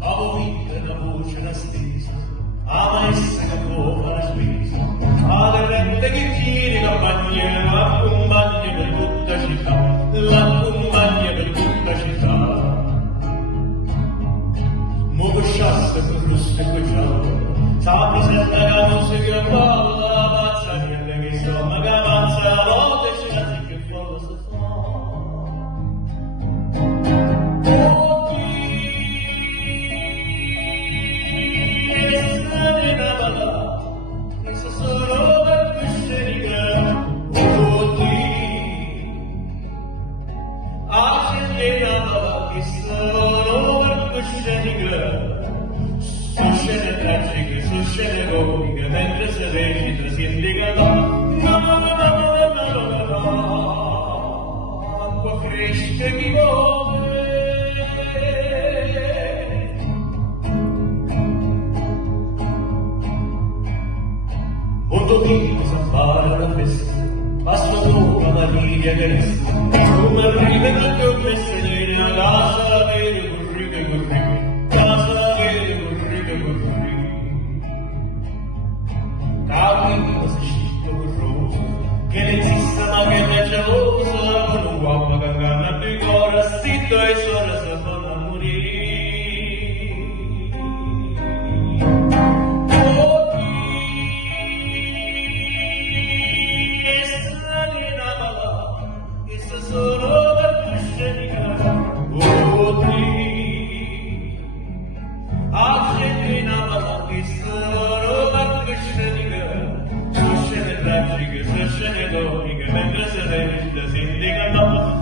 Avevo vinto una voce la stessa, a maestra che come la spesa, alla rente che giri campagna, l'accompagna per tutta città, l'accompagna per tutta città. Mo cosciasse per russe e giallo, sa presenta che non si chiama la pazza, che insomma che avanza la notte c'è la sì che fuori si fa. Scene comiche mentre si recita si indica quando cresce chi vuole quando ti sa fare la festa basta troppa maligna che resta come arriva da che ho messo nella casa vero corrite casa vero corrite Capito se scitto corroso, che ne esista ma che ne è gelosa, con un uomo che inganna più cuore, zitto e solo si fanno morire. Oh, che strani una malata, che se sono per crescere, oh, gente una malata, che sono per crescere, scene comiche mentre si recita si indica no